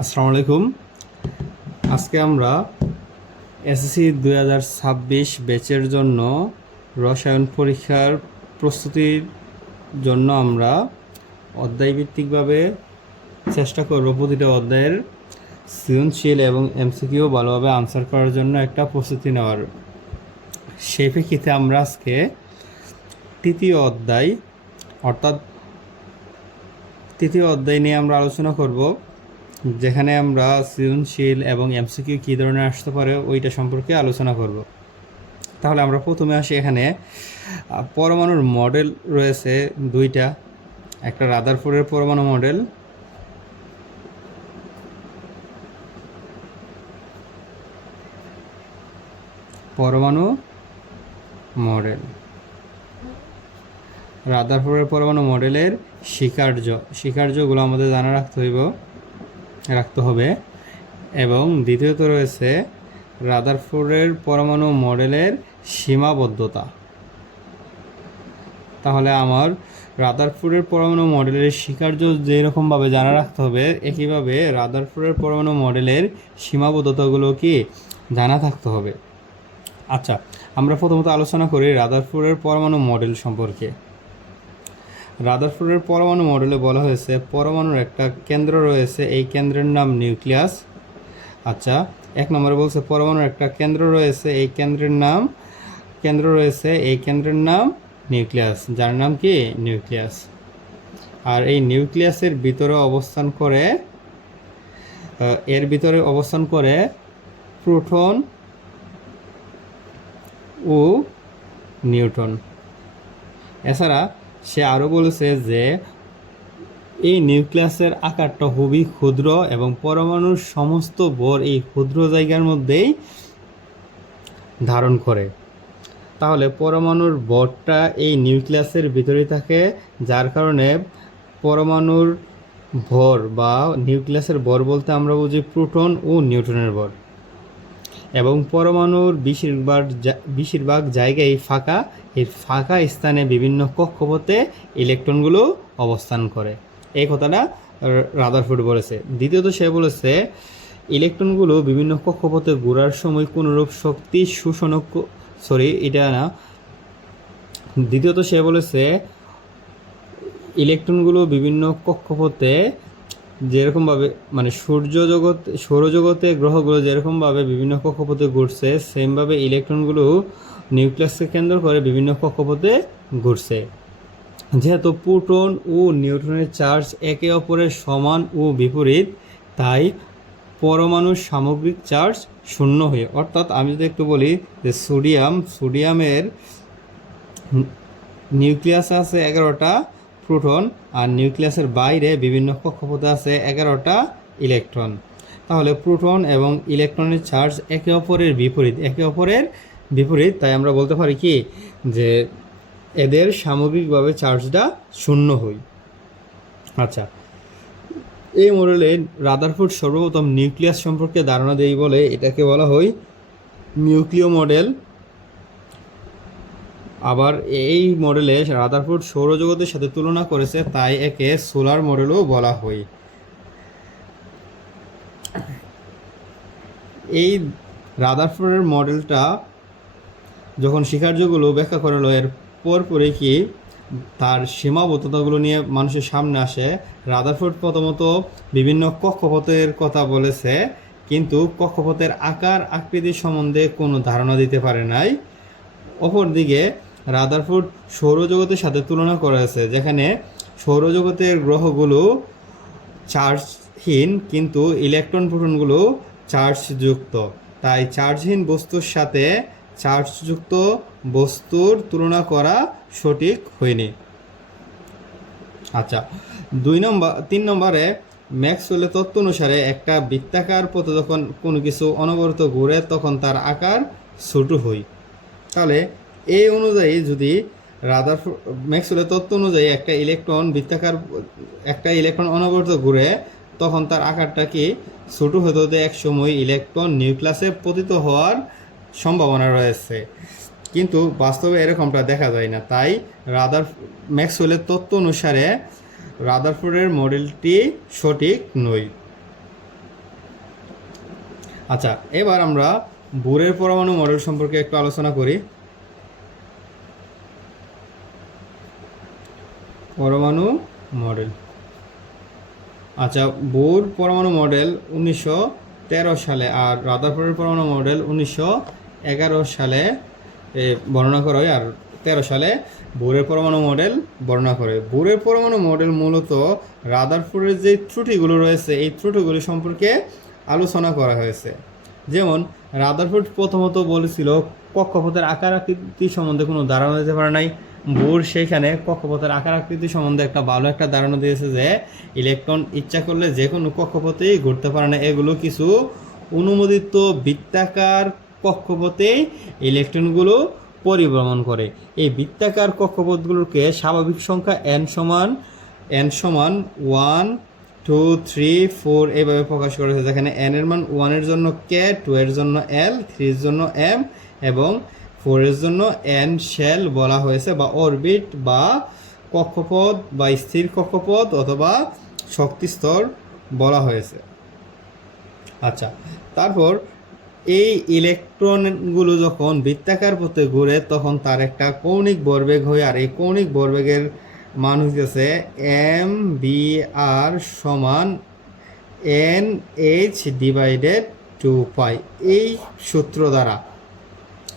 আসসালামু আলাইকুম। আজকে আমরা এসএসসি 2026 ব্যাচের জন্য রসায়ন পরীক্ষার প্রস্তুতির জন্য আমরা অধ্যায়ভিত্তিকভাবে চেষ্টা করব প্রতিটা অধ্যায়ের সৃজনশীল এবং এমসিকিউ ভালোভাবে আনসার করার জন্য একটা প্রস্তুতি নেওয়ার। সেই প্রেক্ষিতে আমরা আজকে তৃতীয় অধ্যায় নিয়ে আমরা আলোচনা করব, যেখানে আমরা সৃজনশীল এবং এমসিকিউ কী ধরনের আসতে পারে ওইটা সম্পর্কে আলোচনা করব। তাহলে আমরা প্রথমে আসি, এখানে পরমাণুর মডেল রয়েছে দুইটা, একটা রাদারফোর্ডের পরমাণু মডেল, রাদারফোর্ডের পরমাণু মডেলের স্বীকার্যগুলো আমাদের জানা রাখতে হবে। এবং দ্বিতীয়ত রয়েছে রাদারফোর্ডের পরমাণু মডেলের সীমাবদ্ধতা। তাহলে আমার রাদারফোর্ডের পরমাণু মডেলের স্বীকার্য যেরকমভাবে জানা রাখতে হবে, একইভাবে রাদারফোর্ডের পরমাণু মডেলের সীমাবদ্ধতাগুলো কি জানা থাকতে হবে। আচ্ছা, আমরা প্রথমত আলোচনা করি রাদারফোর্ডের পরমাণু মডেল সম্পর্কে। রাদারফোর্ডের পরমাণু মডেলে বলা হয়েছে পরমাণুর একটা কেন্দ্র রয়েছে, এই কেন্দ্রের নাম নিউক্লিয়াস। আচ্ছা, এক নম্বরে বলছে পরমাণুর একটা কেন্দ্র রয়েছে, এই কেন্দ্রের নাম নিউক্লিয়াস, যার নাম কি নিউক্লিয়াস। আর এই নিউক্লিয়াসের ভিতরে অবস্থান করে প্রোটন ও নিউট্রন। এছাড়া সে আরও বলেছে যে এই নিউক্লিয়াসের আকারটা খুবই ক্ষুদ্র এবং পরমাণুর সমস্ত ভর এই ক্ষুদ্র জায়গার মধ্যেই ধারণ করে। তাহলে পরমাণুর ভরটা এই নিউক্লিয়াসের ভিতরেই থাকে, যার কারণে পরমাণুর ভর বা নিউক্লিয়াসের ভর বলতে আমরা বুঝি প্রোটন ও নিউট্রনের ভর। এবং পরমাণুর বেশিরভাগ জায়গায় ফাঁকা, এই ফাঁকা স্থানে বিভিন্ন কক্ষপথে ইলেকট্রনগুলো অবস্থান করে। এই কথাটা রাদারফোর্ড বলেছে। দ্বিতীয়ত সে বলেছে ইলেকট্রনগুলো বিভিন্ন কক্ষপথে ঘোরার সময় কোনোরূপ শক্তি শোষণ দ্বিতীয়ত সে বলেছে ইলেকট্রনগুলো বিভিন্ন কক্ষপথে যেরকমভাবে মানে সৌরজগতে গ্রহগুলো যেরকমভাবে বিভিন্ন কক্ষপথে ঘুরছে, সেমভাবে ইলেকট্রনগুলো নিউক্লিয়াসকে কেন্দ্র করে বিভিন্ন কক্ষপথে ঘুরছে। যেহেতু প্রোটন ও নিউট্রনের চার্জ একে অপরের সমান ও বিপরীত, তাই পরমাণুর সামগ্রিক চার্জ শূন্য হয়ে, অর্থাৎ আমি যদি একটু বলি যে সোডিয়ামের নিউক্লিয়াস আছে 11টা প্রোটন, আর নিউক্লিয়াসের বাইরে বিভিন্ন কক্ষপথে আছে 11টা ইলেকট্রন। তাহলে প্রোটন এবং ইলেকট্রনের চার্জ একে অপরের বিপরীত, তাই আমরা বলতে পারি কি যে এদের সামগ্রিকভাবে চার্জটা শূন্য হয়। আচ্ছা, এই মডেলে রাদারফোর্ড সর্বপ্রথম নিউক্লিয়াস সম্পর্কে ধারণা দেয় বলে এটাকে বলা হয় নিউক্লিয় মডেল। আবার এই মডেলে রাদারফোর্ড সৌরজগতের সাথে তুলনা করেছে, তাই একে সোলার মডেলও বলা হয়। এই রাদারফোর্ডের মডেলটা যখন স্বীকার্যগুলো ব্যাখ্যা করলো, এর পরপরই কি তার সীমাবদ্ধতাগুলো নিয়ে মানুষের সামনে আসে। রাদারফোর্ড প্রথমত বিভিন্ন কক্ষপথের কথা বলেছে, কিন্তু কক্ষপথের আকার আকৃতি সম্বন্ধে কোনো ধারণা দিতে পারে নাই। অপরদিকে রাদারফোর্ড সৌরজগতের সাথে তুলনা করেছে, যেখানে সৌরজগতের গ্রহগুলো চার্জহীন কিন্তু ইলেকট্রন প্রোটনগুলো চার্জযুক্ত, তাই চার্জহীন বস্তুর সাথে চার্জযুক্ত বস্তুর তুলনা করা সঠিক হয়নি। আচ্ছা, 3 নম্বরে ম্যাক্সওয়েলের তত্ত্ব অনুসারে একটা বৃত্তাকার পথে যখন কোনো কিছু অনবরত ঘুরে তখন তার আকার ছোট হয়। তাহলে এই অনুযায়ী যদি ম্যাক্সওয়েলের তত্ত্ব অনুযায়ী একটা ইলেকট্রন অনবরত ঘুরে তখন তার আকারটা কি ছোট হতে হতে একসময় ইলেকট্রন নিউক্লিয়াসে পতিত হওয়ার সম্ভাবনা রয়েছে, কিন্তু বাস্তবে এরকমটা দেখা যায় না। তাই ম্যাক্সওয়েলের তত্ত্ব অনুসারে রাদারফোর্ডের মডেলটি সঠিক নয়। আচ্ছা, এবার আমরা বোরের পরমাণু মডেল সম্পর্কে একটু আলোচনা করি। পরমাণু মডেল। আচ্ছা, বোর পরমাণু মডেল 1913 সালে আর রাদারফোর্ডের পরমাণু মডেল 1911 সালে বর্ণনা করা হয়, আর 13 সালে বোরের পরমাণু মডেল বর্ণনা করে। বোরের পরমাণু মডেল মূলত রাদারফোর্ডের যে ত্রুটিগুলো রয়েছে এই ত্রুটিগুলি সম্পর্কে আলোচনা করা হয়েছে। যেমন রাদারফোর্ড প্রথমত বলেছিল কক্ষপথের আকার আকৃতি সম্বন্ধে কোনো ধারণা দিতে পারে নাই। বোর সেইখানে কক্ষপথের আকার আকৃতি সম্বন্ধে ভালো একটা ধারণা দিয়েছে যে ইলেকট্রন ইচ্ছা করলে যে কোনো কক্ষপথেই ঘুরতে পারে না। এগুলো কিছু অনুমোদিত বৃত্তাকার কক্ষপথে ইলেকট্রনগুলো পরিভ্রমণ করে। এই বৃত্তাকার কক্ষপথগুলোকে স্বাভাবিক সংখ্যা n সমান 1 2 3 4 এইভাবে প্রকাশ করা হয়েছে, যেখানে n এর মান 1 এর জন্য k, 2 এর জন্য l, 3 এর জন্য m এবং 4 এর জন্য n শেল বলা হয়েছে, বা অরবিট বা কক্ষপথ বা স্থির কক্ষপথ অথবা শক্তি স্তর বলা হয়েছে। আচ্ছা, তারপর এই ইলেকট্রনগুলো যখন বৃত্তাকার পথে ঘুরে তখন তার একটা কৌণিক ভরবেগ হয়, আর এই কৌণিক ভরবেগের মান হইতেছে mvr সমান nh/2π। এই সূত্র দ্বারা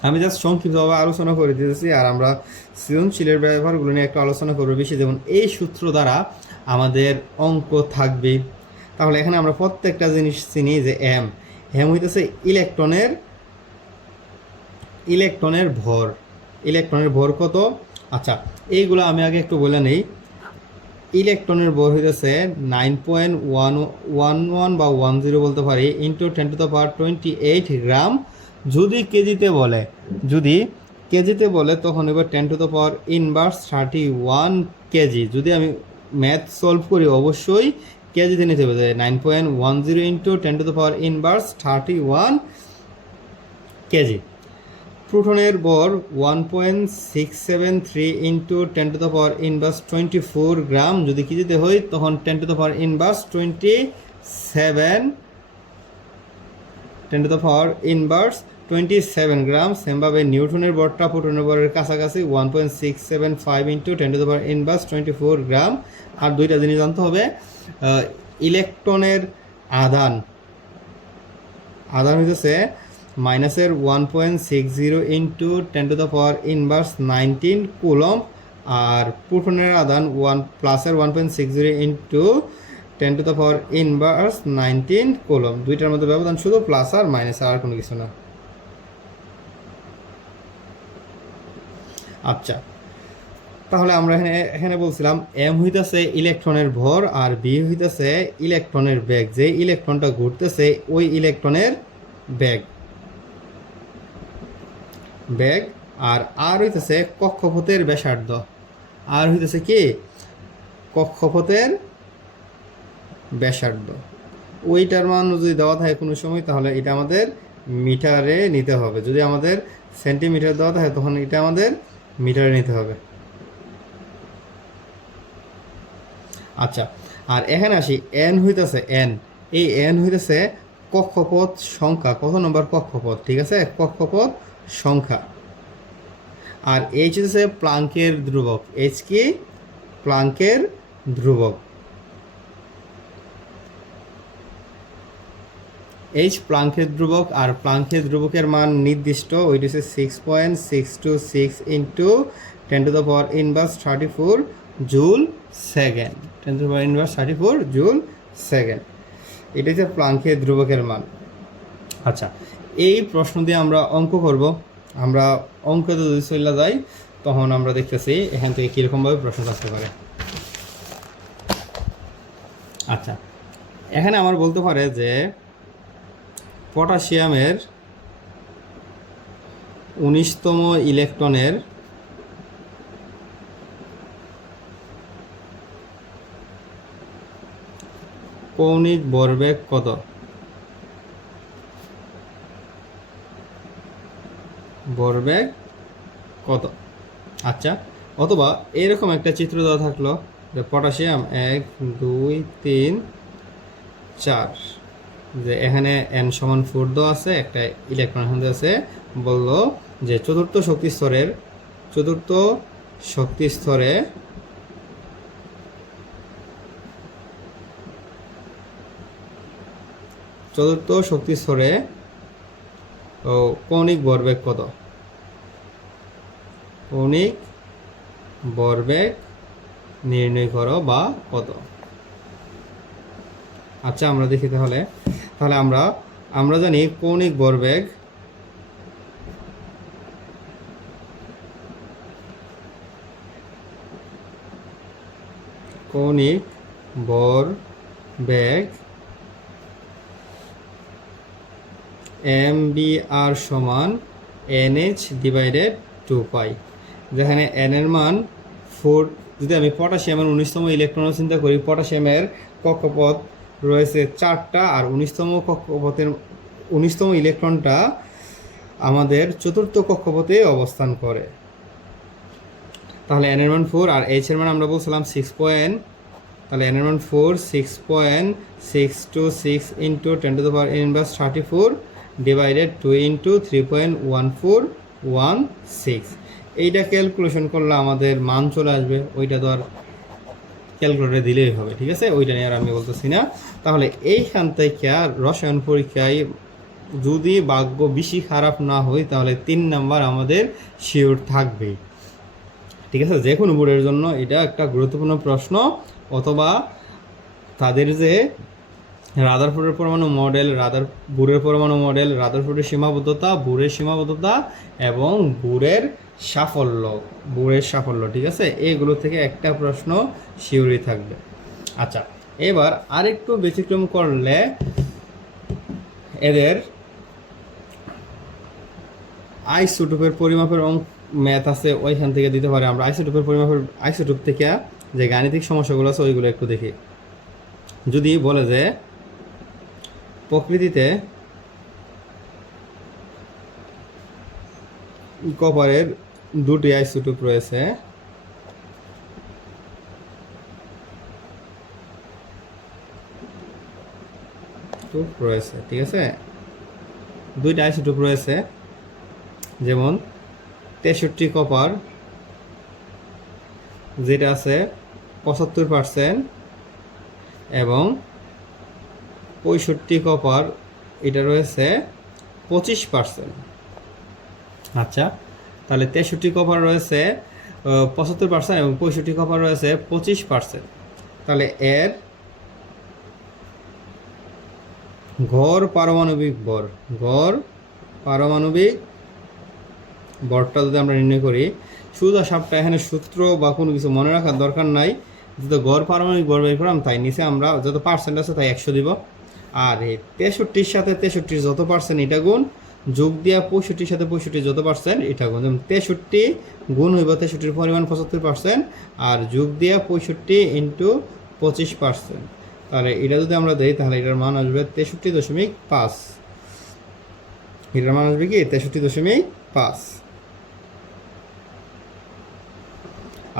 আমি জাস্ট সংক্ষিপ্তভাবে আলোচনা করে দিতেছি, আর আমরা সৃজনশীলের ব্যবহারগুলো নিয়ে একটু আলোচনা করবো বেশি। যেমন এই সূত্র দ্বারা আমাদের অঙ্ক থাকবে। তাহলে এখানে আমরা প্রত্যেকটা জিনিস চিনি যে এম হইতেছে ইলেকট্রনের ভর। ইলেকট্রনের ভর কত? আচ্ছা, এইগুলো আমি আগে একটু বলে নেই। ইলেকট্রনের ভর হইতেছে 9.11 বা 10 বলতে পারি ইন্টু 10⁻28 গ্রাম। যদি কেজিতে বলে তখন এবার 10⁻⁻31 কেজি। যদি আমি ম্যাথ সলভ করি অবশ্যই কেজিতে নিতে হবে। 9.10 ইন্টু 10⁻⁻31 কেজি। প্রোটনের ভর 1.673 ইন্টু 10⁻⁻24 গ্রাম। যদি কেজিতে হয় তখন 10⁻27 গ্রাম। সেমভাবে নিউটনের ভরটা প্রোটনের ভরের কাছাকাছি 1.675 ইন্টু 10⁻⁻24 গ্রাম। আর দুইটা জিনিস জানতে হবে, ইলেকট্রনের আধান হইতেছে মাইনাসের 1.60 ইন্টু 10⁻⁻19 কুলম্ব, আর প্রোটনের আধান প্লাসের 1.60 ইন্টু 10⁻⁻19 কুলম্ব। দুইটার মধ্যে ব্যবধান শুধু প্লাস আর মাইনাস, আর কোনো কিছু না। আচ্ছা, তাহলে আমরা এখানে বলছিলাম এম হইতেছে ইলেকট্রনের ভর আর বি হইতেছে ইলেকট্রনের বেগ। যে ইলেকট্রনটা ঘুরতেছে ওই ইলেকট্রনের বেগ। আর হইতেছে কক্ষপথের ব্যাসার্ধ। আর হইতেছে কি? কক্ষপথের ব্যাসার্ধ। ওইটার মান যদি দেওয়া থাকে কোনো সময় তাহলে এটা আমাদের মিটারে নিতে হবে। যদি আমাদের সেন্টিমিটার দেওয়া থাকে তখন এটা আমাদের মিটারে নিতে হবে। আচ্ছা, আর এখানে আসি, এন হইতেছে এই এন হইতেছে কক্ষপথ সংখ্যা, কত নম্বর কক্ষপথ, ঠিক আছে, কক্ষপথ সংখ্যা। আর এইচ হচ্ছে প্লাঙ্কের ধ্রুবক। এইচ কি? প্লাঙ্কের ধ্রুবক। এইচ প্লাঙ্কের ধ্রুবক, আর প্লাঙ্কের ধ্রুবকের মান নির্দিষ্ট, ওইটা হচ্ছে 6.626 into 10⁻⁻34 joule second. 10⁻⁻34 joule second. এটা হচ্ছে প্লাঙ্কের ধ্রুবকের মান। আচ্ছা, এই প্রশ্ন দিয়ে আমরা অঙ্ক করব। আমরা অঙ্কতে যদি চলে যাই তখন আমরা দেখতেছি এখান থেকে কীরকমভাবে প্রশ্ন আসতে পারে। আচ্ছা, এখানে আমার বলতে পারে যে পটাশিয়ামের 19তম ইলেকট্রনের কৌণিক ভরবেগ কত? আচ্ছা, অথবা এরকম একটা চিত্র দেওয়া থাকলো যে পটাশিয়াম 1 2 3 4 যে এখানে n সমান 4 দেওয়া আছে, একটা ইলেকট্রন এখানে দেওয়া আছে, বললো যে চতুর্থ শক্তি স্তরে কৌণিক ভরবেগ কত? কৌণিক ভরবেগ নির্ণয় করো বা কত? আচ্ছা আমরা দেখি তাহলে আমরা জানি কৌণিক ভরবেগ mvr সমান nh/2π, যেখানে n এর মান 4। যদি আমি পটাশিয়ামের 19তম ইলেকট্রন চিন্তা করি, পটাশিয়ামের কক্ষপথ রয়েছে 4টা, আর 19তম ইলেকট্রনটা আমাদের চতুর্থ কক্ষপথে অবস্থান করে। তাহলে n এর মান 4 আর h এর মান আমরা বলছিলাম 6 পয়েন্ট, তাহলে n এর মান 4, 6.626 ইন্টু 10⁻⁻34 ডিভাইডেড 2 ইন্টু 3.1416। এইটা ক্যালকুলেশন করলে আমাদের মান চলে আসবে, ওইটা তো আর ক্যালকুলেটরে দিলেই হবে, ঠিক আছে, ওইটা নিয়ে আর আমি বলতেছি না। তাহলে এইখান থেকে রসায়ন পরীক্ষায় যদি ভাগ্য বেশি খারাপ না হয় তাহলে 3 নাম্বার আমাদের শিওর থাকবেই, ঠিক আছে। যে কোনো বোর্ডের জন্য এটা একটা গুরুত্বপূর্ণ প্রশ্ন। অথবা তাদের যে রাদারফোর্ডের পরমাণু মডেল, বুরের পরমাণু মডেল, রাদারফোর্ডের সীমাবদ্ধতা, বুরের সীমাবদ্ধতা এবং বুরের সাফল্য, ঠিক আছে, এইগুলো থেকে একটা প্রশ্ন শিওরই থাকবে। আচ্ছা, এবার আরেকটু ব্যতিক্রম করলে এদের আইসোটোপের পরিমাপের ম্যাথ আছে, ওইখান থেকে দিতে পারে। আমরা আইসোটোপ থেকে যে গাণিতিক সমস্যাগুলো আছে ওইগুলো একটু দেখি। যদি বলে যে প্রকৃতিতে কপারের 2টি আইসোটোপ রয়েছে, ঠিক আছে, 2টা আইসোটোপ রয়েছে, যেমন 63 কপার যেটা আছে 75% এবং 65 কপার এটা রয়েছে 25%। আচ্ছা, তাহলে 63 কপার রয়েছে 75% এবং 65 কপার রয়েছে 25%। তাহলে এর গড় পারমাণবিক ভরটা যদি আমরা নির্ণয় করি, শুধু সাপটা এখানে সূত্র বা কোনো কিছু মনে রাখার দরকার নাই। যত গড় পারমাণবিক ভর বের করলাম তাই নিচে আমরা যত পার্সেন্ট আছে তাই 100 দিব, আর এই 63-র সাথে 63 যত পার্সেন্ট এটা গুণ, যোগ দিয়া 65-র সাথে 65 যত পার্সেন্ট এটা গুণ। যেমন 63 গুণ হইব 63-র পরিমাণ 75%, আর যোগ দিয়া 65 ইন্টু 25%। তাহলে এটা যদি আমরা দেই তাহলে এটার মান আসবে 63.5। এটার মান আসবে কি 63.5।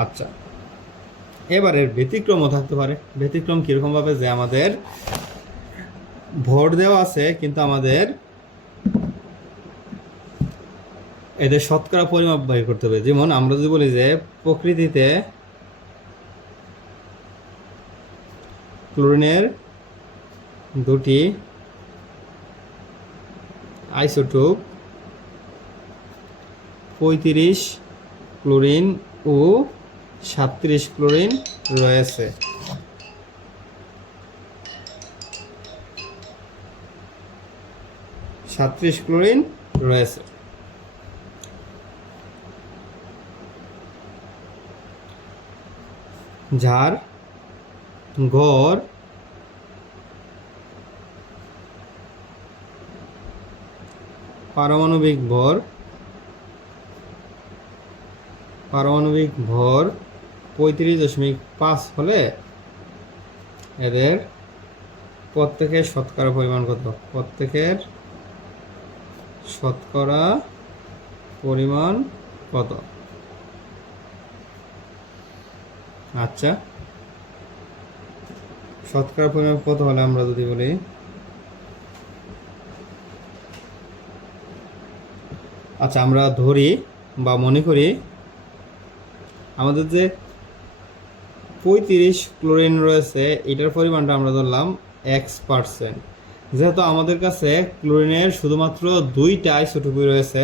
আচ্ছা, এবারের ব্যতিক্রমও থাকতে পারে। ব্যতিক্রম কীরকমভাবে, যে আমাদের ভর দেওয়া আছে কিন্তু আমাদের এদের শতকরা পরিমাপ বের করতে হবে। যেমন আমরা যদি বলি যে প্রকৃতিতে ক্লোরিনের 2টি আইসোটোপ 35 ক্লোরিন ও 37 ক্লোরিন রয়েছে। যার গড় পারমাণবিক ভর 35.5 হলে এদের প্রত্যেকের শতকরা পরিমাণ কত? প্রত্যেকের শতকরা পরিমাণ কত? আচ্ছা, শতকরা পরিমাণ কত হলে আমরা যদি বলি আচ্ছা, আমরা ধরি বা মনে করি আমাদের যে 35 ক্লোরিন রয়েছে এটার পরিমাণটা আমরা ধরলাম x%। যেহেতু আমাদের কাছে ক্লোরিনের শুধুমাত্র 2টা আইসোটোপই রয়েছে,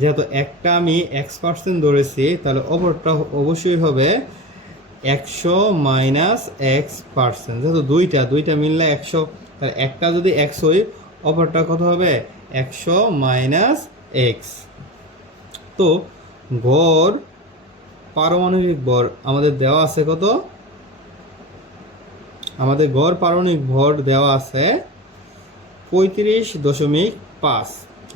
যেহেতু একটা আমি x% ধরেছি, তাহলে অপরটা অবশ্যই হবে 100 মাইনাস x%। যেহেতু দুইটা মিললে 100, তাহলে একটা যদি x হয় অপরটা কত হবে 100 মাইনাস x। তো গড় পারমাণবিক ভর আমাদের দেওয়া আছে কত? আমাদের গড় পারমাণবিক ভর দেওয়া আছে 35.5।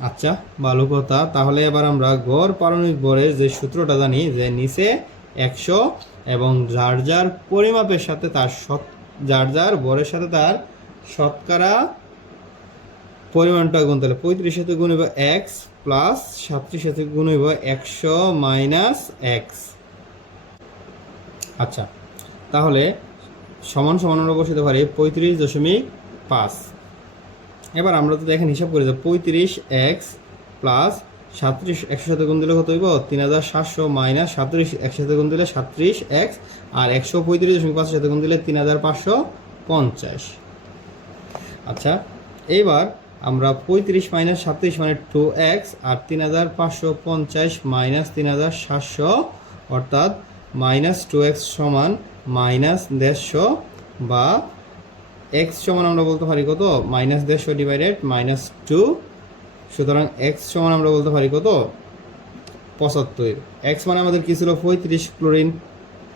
আচ্ছা, ভালো কথা। তাহলে এবার আমরা গড় পারমাণবিক ভরের যে সূত্রটা জানি, যে নিচে 100 এবং যার যার পরিমাপের সাথে তার যার যার ভরের সাথে তার শতকরা পরিমাণটা গুণ, তাহলে 35 সাথে গুণ হইব x প্লাস 37 সাথে গুণ হইব 100 মাইনাস x। আচ্ছা, তাহলে সমান সমান আমরা বসাতে পারি 35.5। এবার আমরা যদি এখন হিসাব করি যে 35x প্লাস 37 100 সাথে গুণ দিলে কত হইব 3700 মাইনাস 37 100 সাথে গুণ দিলে 37x, আর 135.5 সাথে গুণ দিলে 3550। আচ্ছা, এইবার আমরা 35 মাইনাস 37 মানে 2x, আর 3550 মাইনাস 3700 অর্থাৎ মাইনাস 2x সমান মাইনাস 150, বা x সমান আমরা বলতে পারি কত মাইনাস 150 ডিভাইডেড মাইনাস 2। সুতরাং x সমান আমরা বলতে পারি কত 75। x মানে আমাদের কি ছিল 35 ক্লোরিন,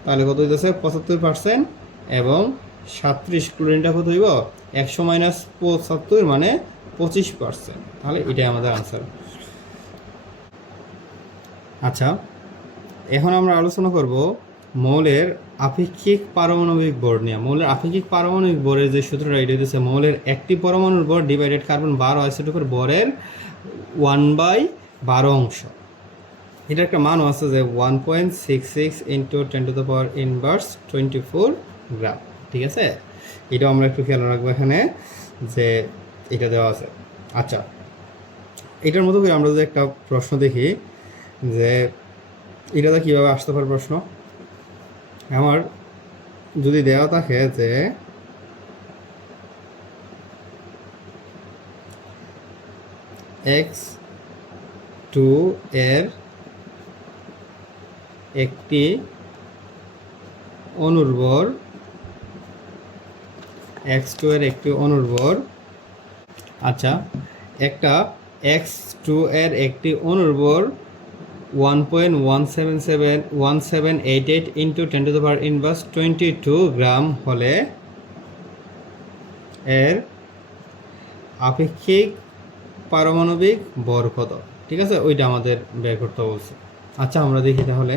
তাহলে কত হইতেছে 75%, এবং 37 ক্লোরিনটা কত হইব 100 মাইনাস 75 মানে 25%। তাহলে এটাই আমাদের আনসার। আচ্ছা, এখন আমরা আলোচনা করব মৌলের আপেক্ষিক পারমাণবিক ভর নিয়ে। মৌলের আপেক্ষিক পারমাণবিক ভরের যে সূত্রটা, এটা হচ্ছে মৌলের একটি পরমাণুর ভর ডিভাইডেড কার্বন 12 আইসোটোপের ভরের 1/12 অংশ। এটা একটা মান আছে যে 1.66 ইন্টু 10⁻⁻24 গ্রাম। ঠিক আছে, এটা আমরা একটু খেয়াল রাখবো এখানে যে এটা দেওয়া আছে। আচ্ছা, এটার মতো করে আমরা যদি একটা প্রশ্ন দেখি যে এটাতে কীভাবে আসতে পারে প্রশ্ন। আমার যদি দেওয়া থাকে যে x2 এর একটি অণুর ভর, x2 এর একটি অণুর ভর। আচ্ছা, একটা x2 এর একটি অণুর ভর 1.1788 ইন্টু 10⁻⁻22 গ্রাম হলে এর আপেক্ষিক পারমাণবিক ভর কত? ঠিক আছে, ওইটা আমাদের বের করতে বলছে। আচ্ছা, আমরা দেখি তাহলে।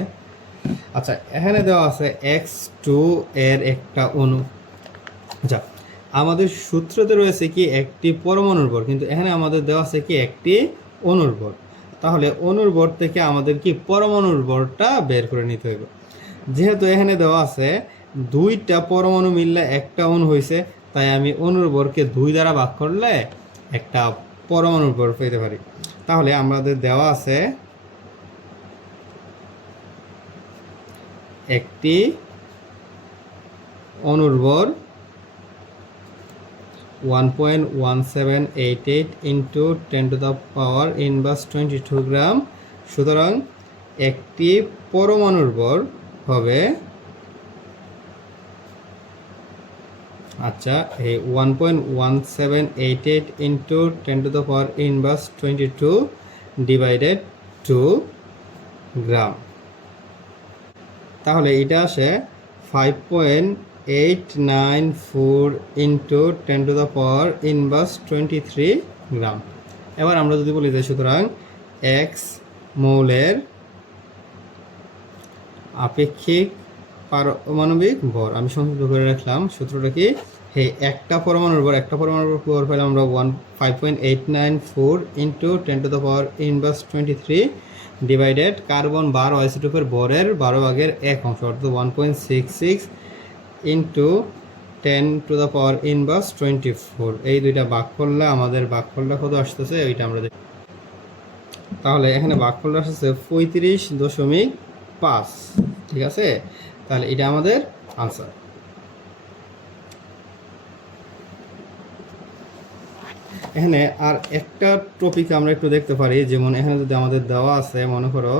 আচ্ছা, এখানে দেওয়া আছে x2 এর একটা অণু। আচ্ছা, আমাদের সূত্রতে রয়েছে কি একটি পরমাণুর ভর, কিন্তু এখানে আমাদের দেওয়া আছে কি একটি অণুর ভর। তাহলে অণুর ভর থেকে আমাদের কি পরমাণুর ভরটা বের করে নিতে হবে। যেহেতু এখানে দেওয়া আছে দুইটা পরমাণু মিললে একটা অণু হয়েছে, তাই আমি অণুর ভরকে 2 দ্বারা ভাগ করলে একটা পরমাণুর ভর পেতে পারি। তাহলে আমাদের দেওয়া আছে একটি অণুর ভর 1.1788 ইন্টু 10⁻⁻22 গ্রাম। সুতরাং একটি পরমাণুর ভর হবে, আচ্ছা, এই 1.1788 ইন্টু 10⁻⁻22 ডিভাইডেড 2 গ্রাম। তাহলে এটা আসে 5.894 ইন্টু 10⁻⁻23 গ্রাম। এবার আমরা যদি বলি যে সুতরাং এক্স মৌলের আপেক্ষিক পারমাণবিক ভর, আমি সংক্ষিপ্ত করে রাখলাম সূত্রটা কি, একটা পরমাণুর ভর পেলাম আমরা 5.894 ইন্টু 10⁻⁻23 ডিভাইডেড কার্বন 12 আইসোটোপের ভরের 12/1 অংশ, অর্থাৎ 1.66 ইন্টু 10⁻⁻24। এই দুইটা ভাগ করলে আমাদের ভাগফলটা কত আসতেছে ওইটা আমরা দেখি। তাহলে এখানে ভাগফলটা আসছে 35.5, ঠিক আছে? তাহলে এটা আমাদের আনসার। এখানে আর একটা টপিক আমরা একটু দেখতে পারি, যেমন এখানে যদি আমাদের দেওয়া আছে, মনে করো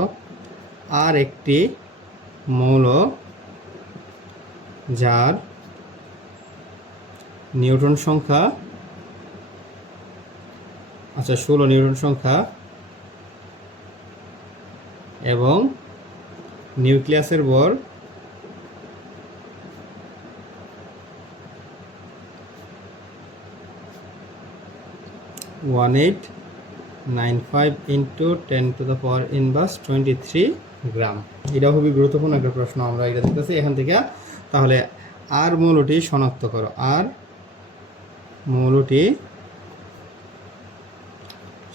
আর একটি মৌল যার নিউটন সংখ্যা 16 নিউটন সংখ্যা এবং নিউক্লিয়াসের ভর 1895 ইন্টু 10⁻⁻23 গ্রাম। এটা খুবই গুরুত্বপূর্ণ একটা প্রশ্ন, আমরা এটা দেখতেছি এখান থেকে। তাহলে আর মৌলটি শনাক্ত করো, আর মৌলটি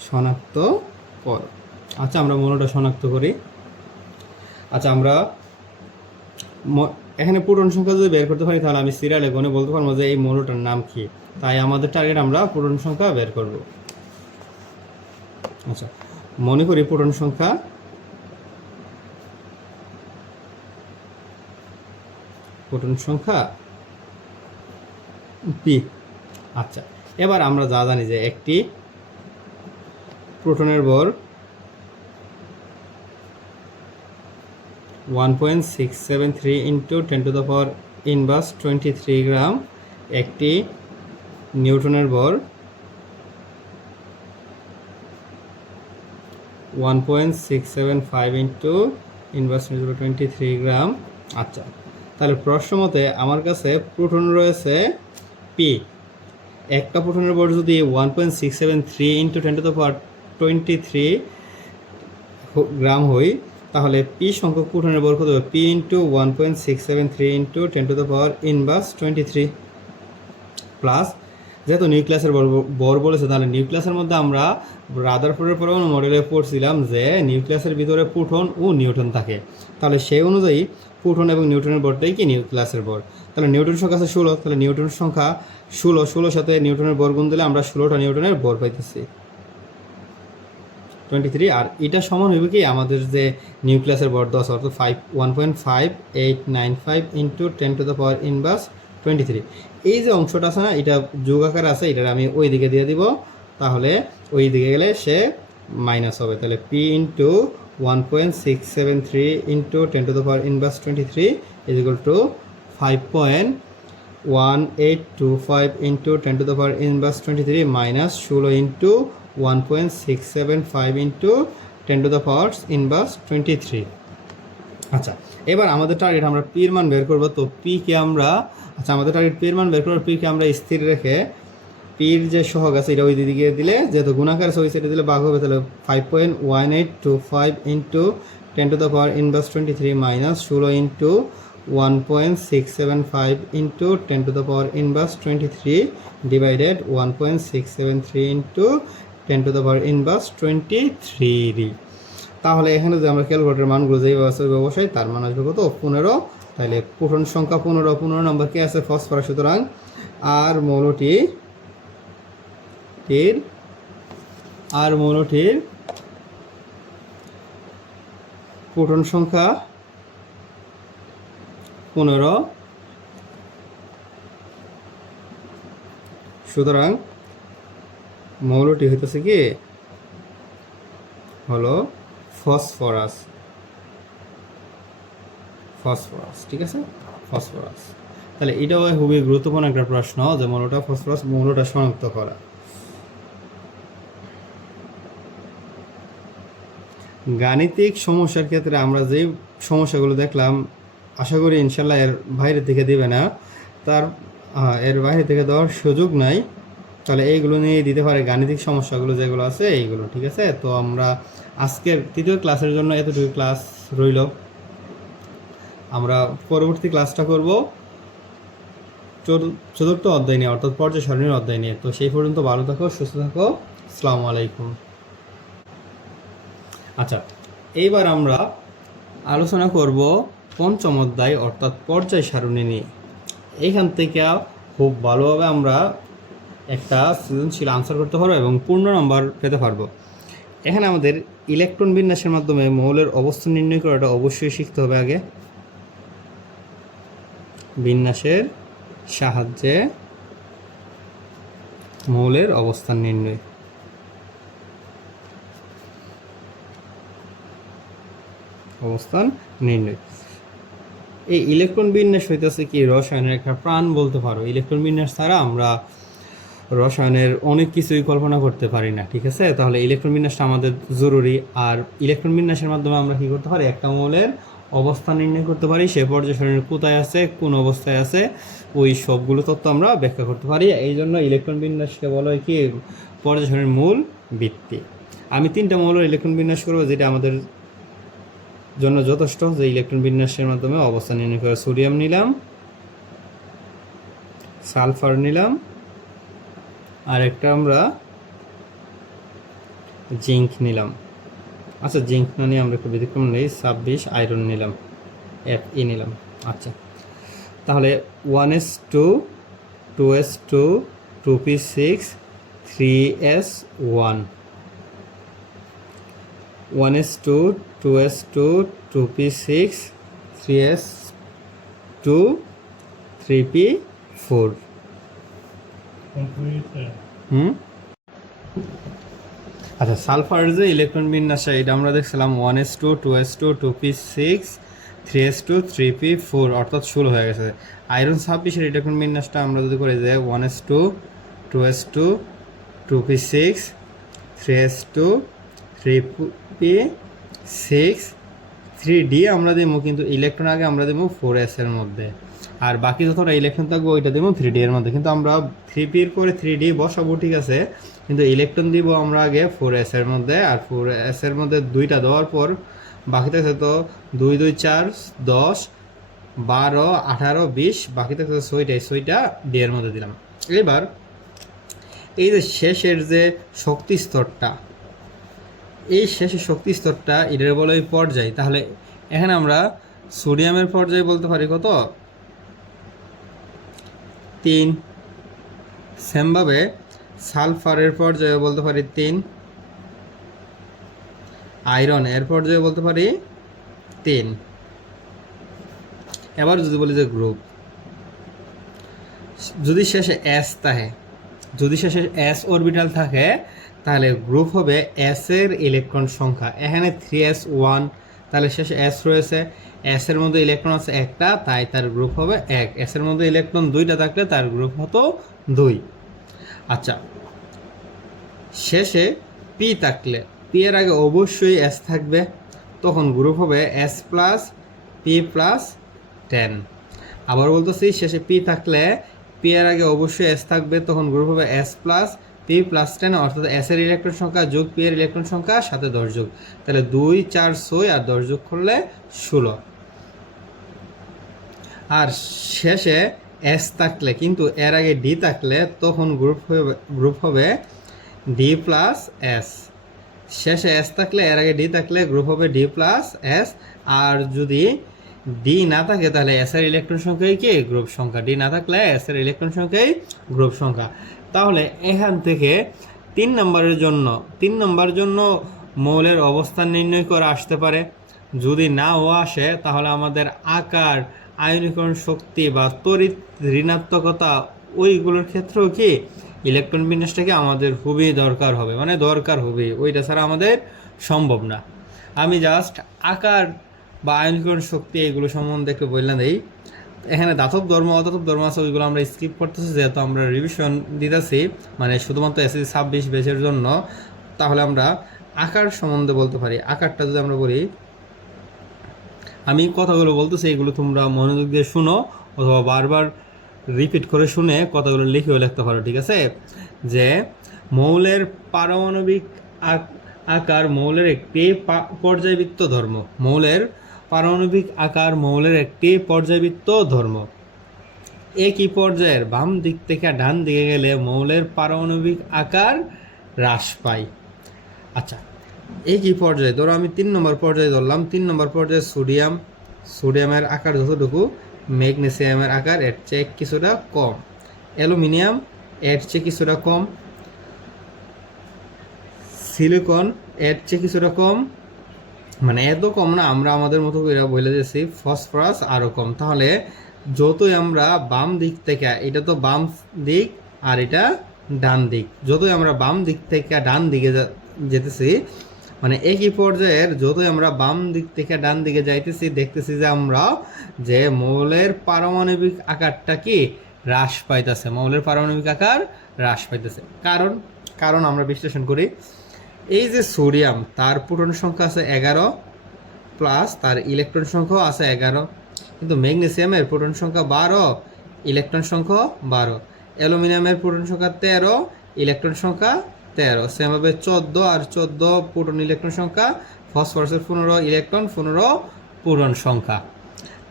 শনাক্ত করো। আচ্ছা, আমরা মৌলটা শনাক্ত করি। আচ্ছা, আমরা এখানে প্রোটন সংখ্যা যদি বের করতে পারি, তাহলে আমি সিরিয়ালে গণে বলতে পারবো যে এই মৌলটার নাম কি। তাই আমাদের টার্গেট আমরা প্রোটন সংখ্যা বের করব। আচ্ছা, মনে করি প্রোটন সংখ্যা পি। আচ্ছা, এবার আমরা যা জানি যে একটি প্রোটনের ভর 1.673 ইন্টু 10⁻⁻23 গ্রাম, একটি নিউটনের ভর 1.675 ইন্টু 10⁻23 গ্রাম। আচ্ছা, তাহলে প্রশ্ন মতে আমার কাছে প্রোটন রয়েছে পি। একটা প্রোটনের ভর যদি 1.673 ইন্টু 10⁻23 গ্রাম হয়, তাহলে পি সংখ্যক প্রোটনের ভর কত হবে? পি ইন্টু 1.673 ইন্টু 10⁻⁻23 প্লাস, যেহেতু নিউক্লিয়াসের ভর বলেছে, তাহলে নিউক্লিয়াসের মধ্যে আমরা রাদারফোর্ডের পরমাণু মডেলে পড়ছিলাম যে নিউক্লিয়াসের ভিতরে প্রোটন ও নিউট্রন থাকে। তাহলে সেই অনুযায়ী প্রোটন এবং নিউট্রনের ভরটাই কি নিউক্লিয়াসের ভর। তাহলে নিউটন সংখ্যা আছে 16, তাহলে নিউটন সংখ্যা 16 সাথে নিউটনের ভর গুণ দিলে আমরা 16টা নিউটনের ভর পাইতেছি 23। আর এটা সমান হইবে কি আমাদের যে নিউক্লিয়াসের ভর 10, অর্থাৎ 1.5895 ইন্টু 10⁻⁻23। এই যে অংশটা আছে না, এটা যোগ আকারে আছে, এটা আমি ওই দিকে দিয়ে দিব। তাহলে ওই দিকে গেলে সে মাইনাস হবে। তাহলে P into 1.673 into 10⁻⁻23 is equal to 5.1825 into 10⁻⁻23 minus 16 into 1.675 into 10⁻⁻23। আচ্ছা, এবার আমাদের টার্গেট আমরা পির মান বের করবো। তো পিকে আমরা আমাদের টার্গেট পির মান বের করবো। পিকে আমরা স্থির রেখে পির যে সহগ আছে এটা ওই দিকে দিলে, যেহেতু গুণাকার আছে ওই সাইডে দিলে ভাগ হবে। তাহলে 5.1825 into 10⁻⁻23 minus 16 into 1.675 into 10⁻⁻23 divided 1.673 into 10⁻⁻23। তাহলে এখানে যদি আমরা ক্যালকুলেটরের মানগুলো যেভাবে আছে ওইভাবে বসাই, তার মান আসবে কত? 15। তাহলে প্রোটন সংখ্যা 15 নম্বর কে আছে? ফসফরাস। সুতরাং আর মৌলটির প্রোটন সংখ্যা 15। সুতরাং মৌলটি হইতেছে কি হলো ফসফরাস। ঠিক আছে, ফসফরাস। তাহলে এটাও খুবই গুরুত্বপূর্ণ একটা প্রশ্ন যে মৌলটা ফসফরাস, মৌলটা শনাক্ত করা। গাণিতিক সমস্যার ক্ষেত্রে আমরা যে সমস্যাগুলো দেখলাম, আশা করি ইনশাল্লাহ এর বাইরে থেকে দেবে না, এর বাইরে থেকে দেওয়ার সুযোগ নাই। তাহলে এইগুলো নিয়ে দিতে পারে গাণিতিক সমস্যাগুলো যেগুলো আছে এইগুলো। ঠিক আছে, তো আমরা আজকের তৃতীয় ক্লাসের জন্য এতটুকু ক্লাস রইল। আমরা পরবর্তী ক্লাসটা করব চতুর্থ অধ্যায় নিয়ে, অর্থাৎ পর্যায় সারণীর অধ্যায় নিয়ে। তো সেই পর্যন্ত ভালো থাকো, সুস্থ থাকো। আসসালামু আলাইকুম। আচ্ছা, এইবার আমরা আলোচনা করব পঞ্চম অধ্যায় অর্থাৎ পর্যায় সারণী নিয়ে। এইখান থেকে খুব ভালোভাবে আমরা একটা সৃজনশীল আনসার করতে পারবো এবং পূর্ণ নম্বর পেতে পারবো। এখানে আমাদের ইলেকট্রন বিন্যাসের মাধ্যমে মৌলের অবস্থান নির্ণয় করাটা অবশ্যই শিখতে হবে আগে। বিন্যাসের সাহায্যে মৌলের অবস্থান নির্ণয়। এই ইলেকট্রন বিন্যাস হইতেছে কি রসায়নের একটা প্রাণ বলতে পারো। ইলেকট্রন বিন্যাস ছাড়া আমরা রসায়নের অনেক কিছুই কল্পনা করতে পারি না, ঠিক আছে? তাহলে ইলেকট্রন বিন্যাসটা আমাদের জরুরি। আর ইলেকট্রন বিন্যাসের মাধ্যমে আমরা কি করতে পারি, একটা মৌলের অবস্থান নির্ণয় করতে পারি, সে পর্যায় সারণীর কোথায় আছে, কোন অবস্থায় আছে, ওই সবগুলো তথ্য আমরা ব্যাখ্যা করতে পারি। এই জন্য ইলেকট্রন বিন্যাসকে বলা হয় কি পর্যায় সারণীর মূল ভিত্তি। আমি 3টা মৌলের ইলেকট্রন বিন্যাস করবো, যেটা আমাদের জন্য যথেষ্ট যে ইলেকট্রন বিন্যাসের মাধ্যমে অবস্থান নির্ণয় করে। সোডিয়াম নিলাম, সালফার নিলাম, আর একটা আমরা জিঙ্ক নিলাম। আচ্ছা, জিঙ্ক না নিয়ে আমরা একটু ব্যতিক্রম নেই, 26 আয়রন নিলাম, Fe নিলাম। আচ্ছা, তাহলে 1s2 2s2 2p6 3s1 1s2 2s2 2p6 3s2 3p4। আচ্ছা, সালফারের যে ইলেকট্রন বিন্যাস এটা আমরা দেখছিলাম 1s2 2s2 2p6 3s2 3p4, অর্থাৎ 16 হয়ে গেছে। আয়রন 26 ইলেকট্রন বিন্যাসটা আমরা যদি করে যে 1s2 2s2 2p6 3s2 3p6 3d আমরা দেবো, কিন্তু ইলেকট্রন আগে আমরা দেবো 4s এর মধ্যে, আর বাকি যতটা ইলেকট্রন থাকবে ওইটা দেবো 3d এর মধ্যে। কিন্তু আমরা 3p এর পরে 3d বসাবো, ঠিক আছে, কিন্তু ইলেকট্রন দিব আমরা আগে 4s এর মধ্যে, আর 4s এর মধ্যে 2টা দেওয়ার পর বাকি থাকছে তো 2 2 4 10 12 18 20, বাকি থাকছে 6টা d এর মধ্যে দিলাম। এবার এই যে শেষের যে শক্তি স্তরটা, এই শেষের শক্তি স্তরটা এটার বলে ওই পর্যায়। তাহলে এখানে আমরা সোডিয়ামের পর্যায়ে বলতে পারি কত, 3। সেমভাবে সালফারের পর্যায়ে বলতে পারি 3, আয়রন এর পর্যায়ে বলতে পারি 3। এবার যদি বলি যে গ্রুপ, যদি শেষে এস থাকে, যদি শেষে এস অরবিটাল থাকে, তাহলে গ্রুপ হবে এস এর ইলেকট্রন সংখ্যা। এখানে 3s1, তাহলে শেষে এস রয়েছে, এস এর মধ্যে ইলেকট্রন আছে একটা, তাই তার গ্রুপ হবে 1। এস এর মধ্যে ইলেকট্রন 2টা থাকলে তার গ্রুপ হতো 2। আচ্ছা, শেষে পি থাকলে, পি এর আগে অবশ্যই এস থাকবে, তখন গ্রুপ হবে s প্লাস পি প্লাস 10। আবার বলতেছি, শেষে পি থাকলে পি এর আগে অবশ্যই এস থাকবে, তখন গ্রুপ হবে s প্লাস পি প্লাস 10, অর্থাৎ এস এর ইলেকট্রন সংখ্যা যোগ পি এর ইলেকট্রন সংখ্যা সাথে 10 যোগ, তাহলে 2 4 6 আর 10 যোগ করলে 16। আর শেষে এস থাকলে কিন্তু এর আগে ডি থাকলে, তখন গ্রুপ হবে ডি প্লাস এস। শেষে এস থাকলে, এর আগে ডি থাকলে গ্রুপ হবে ডি প্লাস এস। আর যদি ডি না থাকে তাহলে এস এর ইলেকট্রন সংখ্যাই কি গ্রুপ সংখ্যা, ডি না থাকলে এস এর ইলেকট্রন সংখ্যাই গ্রুপ সংখ্যা। তাহলে এখান থেকে 3 নম্বরের জন্য মৌলের অবস্থান নির্ণয় করা আসতে পারে। যদি নাও আসে তাহলে আমাদের আকার, আয়নীকরণ শক্তি বা তড়িৎ ঋণাত্মকতা, ওইগুলোর ক্ষেত্রেও কি ইলেকট্রন বিন্যাসটাকে আমাদের খুবই দরকার হবে, মানে দরকার হবে, ওইটা ছাড়া আমাদের সম্ভব না। আমি জাস্ট আকার বা আয়নীকরণ শক্তি এগুলো সম্বন্ধে একটু বললাম। এখানে ধাতব ধর্ম অধাতব ধর্ম আছে, ওইগুলো আমরা স্কিপ করতেছি যেহেতু আমরা রিভিশন দিতেছি, মানে শুধুমাত্র এসএসসি 26 ব্যাচের জন্য। তাহলে আমরা আকার সম্বন্ধে বলতে পারি। আকারটা যদি আমরা বলি, আমি কথাগুলো বলতেছি, এগুলো তোমরা মনোযোগ দিয়ে শুনো, অথবা বারবার রিপিট করে শুনে কথাগুলো লিখেও লিখতে পারো, ঠিক আছে? যে মৌলের পারমাণবিক আকার মৌলের একটি পর্যায়বৃত্ত ধর্ম। মৌলের পারমাণবিক আকার মৌলের একটি পর্যায়বৃত্ত ধর্ম। একই পর্যায়ের বাম দিক থেকে ডান দিকে গেলে মৌলের পারমাণবিক আকার হ্রাস পায়। আচ্ছা, একই পর্যায়ে ধরো আমি 3 নম্বর পর্যায়ে ধরলাম। 3 নম্বর পর্যায়ে সোডিয়ামের আকার যতটুকু, ম্যাগনেসিয়ামের আকার এর চেয়ে কিছুটা কম, অ্যালুমিনিয়াম এর চেয়ে কিছুটা কম, সিলিকন এর চেয়ে কিছুটা কম, মানে এত কম না, আমরা আমাদের মতো করে বলে দিয়েছি ফসফরাস আরও কম। তাহলে যতই আমরা বাম দিক থেকে, এটা তো বাম দিক আর এটা ডান দিক, যতই আমরা বাম দিক থেকে ডান দিকে যেতেছি, মানে একই পর্যায়ের যতই আমরা বাম দিক থেকে ডান দিকে যাইতেছি, দেখতেছি যে আমরা যে মৌলের পারমাণবিক আকারটা কি হ্রাস পাইতেছে, মৌলের পারমাণবিক আকার হ্রাস পাইতেছে। কারণ আমরা বিশ্লেষণ করি, এই যে সোডিয়াম তার প্রোটন সংখ্যা আছে 11 প্লাস তার ইলেকট্রন সংখ্যাও আছে 11, কিন্তু ম্যাগনেসিয়ামের প্রোটন সংখ্যা 12, ইলেকট্রন সংখ্যা 12, অ্যালুমিনিয়ামের প্রোটন সংখ্যা 13, ইলেকট্রন সংখ্যা 13, সেমভাবে 14 আর 14 প্রোটন ইলেকট্রন সংখ্যা, ফসফরাসের 15 ইলেকট্রন 15 প্রোটন সংখ্যা।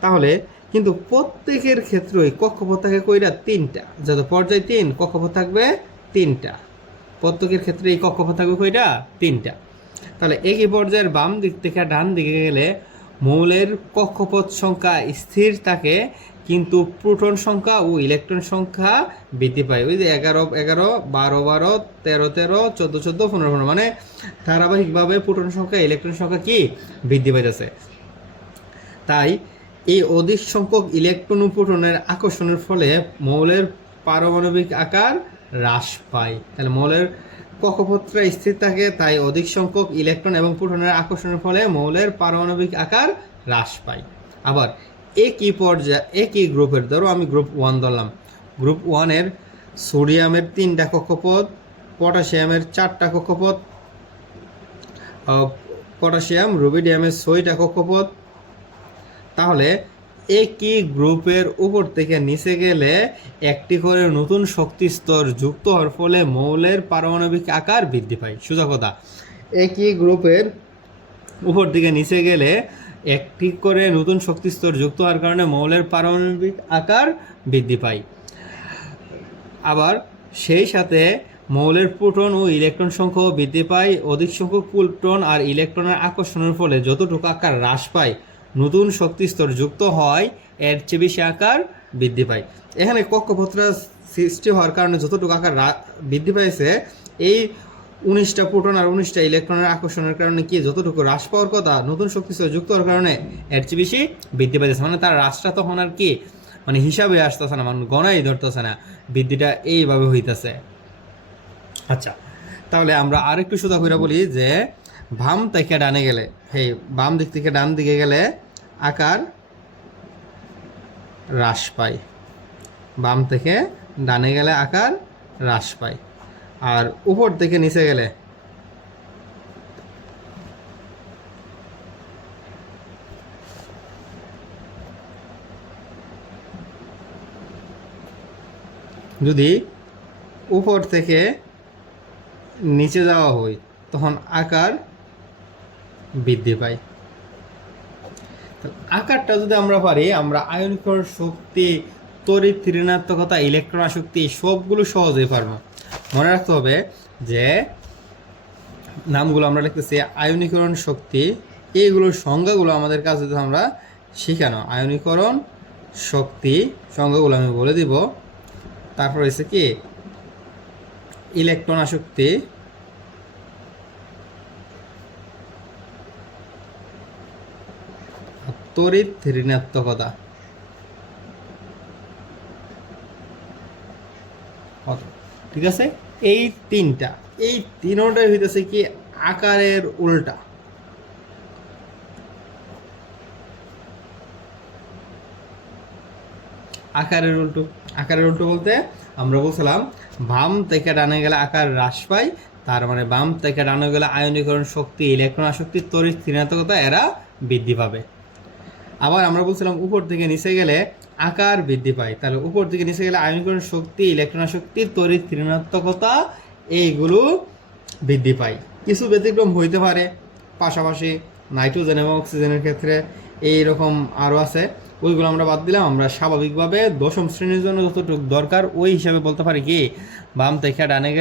তাহলে কিন্তু প্রত্যেকের ক্ষেত্রেই কক্ষপথ থাকে কয়টা? 3টা। যত পর্যায় 3, কক্ষপথ থাকবে 3টা। প্রত্যেকের ক্ষেত্রে এই কক্ষপথ থাকবে কয়টা? 3টা। তাহলে একই পর্যায়ের বাম দিক থেকে ডান দিকে গেলে মৌলের কক্ষপথ সংখ্যা স্থির থাকে, কিন্তু প্রোটন সংখ্যা ও ইলেকট্রন সংখ্যা বৃদ্ধি পায়। ওই যে 11 11, 12 12, 13 13, 14 14, 15 15, মানে ধারাবাহিকভাবে প্রোটন সংখ্যা ইলেকট্রন সংখ্যা কি বৃদ্ধি পাইতেছে। তাই এই অধিক সংখ্যক ইলেকট্রন ও প্রোটনের আকর্ষণের ফলে মৌলের পারমাণবিক আকার হ্রাস পায়। তাহলে মৌলের কক্ষপথটা স্থির থাকে, তাই অধিক সংখ্যক ইলেকট্রন এবং প্রোটনের আকর্ষণের ফলে মৌলের পারমাণবিক আকার হ্রাস পায়। আবার একই পর্যায়ে একই গ্রুপের, ধরো আমি গ্রুপ 1 ধরলাম, গ্রুপ 1-এর সোডিয়ামের 3টা কক্ষপথ, পটাশিয়ামের 4টা কক্ষপথ, পটাশিয়াম রুবিডিয়ামের 6টা কক্ষপথ। তাহলে একই গ্রুপের উপর থেকে নিচে গেলে একটি করে নতুন শক্তি স্তর যুক্ত হওয়ার ফলে মৌলের পারমাণবিক আকার বৃদ্ধি পায়। সোজা কথা, একই গ্রুপের উপর দিকে নিচে গেলে একটি করে নতুন শক্তি স্তর যুক্ত হওয়ার কারণে মৌলের পারমাণবিক আকার বৃদ্ধি পায়। আবার সেই সাথে মৌলের প্রোটন ও ইলেকট্রন সংখ্যাও বৃদ্ধি পায়। অধিক সংখ্যক প্রোটন আর ইলেকট্রনের আকর্ষণের ফলে যতটুকু আকার হ্রাস পায়, নতুন শক্তি স্তর যুক্ত হয়, এর চেয়ে বেশি আকার বৃদ্ধি পায়। এখানে কক্ষপথটা সৃষ্টি হওয়ার কারণে যতটুকু আকার বৃদ্ধি পাইছে, এই 19টা প্রোটন আর 19টা ইলেকট্রনের আকর্ষণের কারণে কি যতটুকু হ্রাস পাওয়ার কথা, নতুন শক্তি স্তর যুক্ত হওয়ার কারণে এর চেয়ে বেশি বৃদ্ধি পাইতেছে। মানে তার হ্রাসটা তখন আর কি, মানে হিসাবে আসতেছে না, মানে গণাই ধরতেছে না, বৃদ্ধিটা এইভাবে হইতেছে। আচ্ছা, তাহলে আমরা আরেকটু সোজা করে বলি যে বাম থেকে ডানে গেলে, বাম দিক থেকে ডান দিকে গেলে আকার হ্রাস পায়, বাম থেকে ডানে গেলে আকার হ্রাস পায়, আর উপর থেকে নিচে গেলে যদি উপর থেকে নিচে যাওয়া হয় তখন আকার বৃদ্ধি পায়। আকারটা যদি আমরা পারি, আমরা আয়নীকরণ শক্তি, তড়িৎ ঋণাত্মকতা, ইলেকট্রন আসক্তি সবগুলো সহজেই পারবো। মনে রাখতে হবে যে নামগুলো আমরা লিখতেছি আয়নীকরণ শক্তি, এইগুলোর সংজ্ঞাগুলো আমাদের কাছে আমরা শিখানো। আয়নীকরণ শক্তি সংজ্ঞাগুলো আমি বলে দিব। তারপর হচ্ছে কি ইলেকট্রন আসক্তি, তড়িৎ ঋণাত্মকতা। ঠিক আছে, এই তিনটাই হইতেছে কি আকারের উল্টা। আকারের উল্টো বলতে আমরা বলছিলাম বাম থেকে ডানে গেলে আকার হ্রাস পায়, তার মানে বাম থেকে ডানে গেলে আয়নীকরণ শক্তি, ইলেকট্রন আসক্তি, তড়িৎ ঋণাত্মকতা এরা বৃদ্ধি পাবে। আবার আমরা বলছিলাম উপর থেকে নিচে গেলে আকার বৃদ্ধি পায়, তাহলে উপর থেকে নিচে গেলে আয়নীকরণ শক্তি, ইলেকট্রন আসক্তি, তড়িৎ ঋণাত্মকতা এইগুলো বৃদ্ধি পায়। কিছু ব্যতিক্রম হইতে পারে, পাশাপাশি নাইট্রোজেন এবং অক্সিজেনের ক্ষেত্রে এইরকম আরও আছে, ওইগুলো আমরা বাদ দিলাম। আমরা স্বাভাবিকভাবে দশম শ্রেণীর জন্য যতটুকু দরকার ওই হিসাবে বলতে পারি কি বাম থেকে ডানে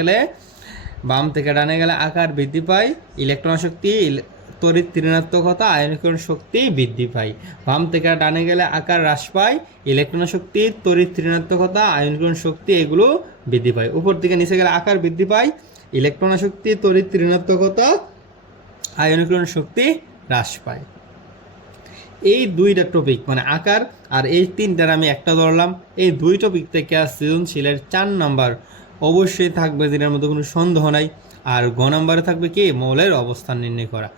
গেলে আকার বৃদ্ধি পায়, ইলেকট্রন শক্তি, তড়িৎ ঋণাত্মকতা, আয়নীকরণ শক্তি বৃদ্ধি পায়। বাম থেকে ডানে গেলে আকার হ্রাস পায়, ইলেকট্রন শক্তি, তড়িৎ ঋণাত্মকতা, আয়নীকরণ শক্তি এগুলো বৃদ্ধি পায়। উপর থেকে নিচে গেলে আকার বৃদ্ধি পায়, ইলেকট্রন আসক্তি, তড়িৎ ঋণাত্মকতা, আয়নীকরণ শক্তি হ্রাস পায়। এই দুইটা টপিক মানে আকার আর এই তিনটার আমি একটা ধরলাম। এই দুই টপিক থেকে সৃজনশীলের 4 নাম্বার অবশ্যই থাকবে, যেটার মধ্যে কোনো সন্দেহ নাই। আর গ নাম্বারে থাকবে কি মৌলের অবস্থান নির্ণয় করা।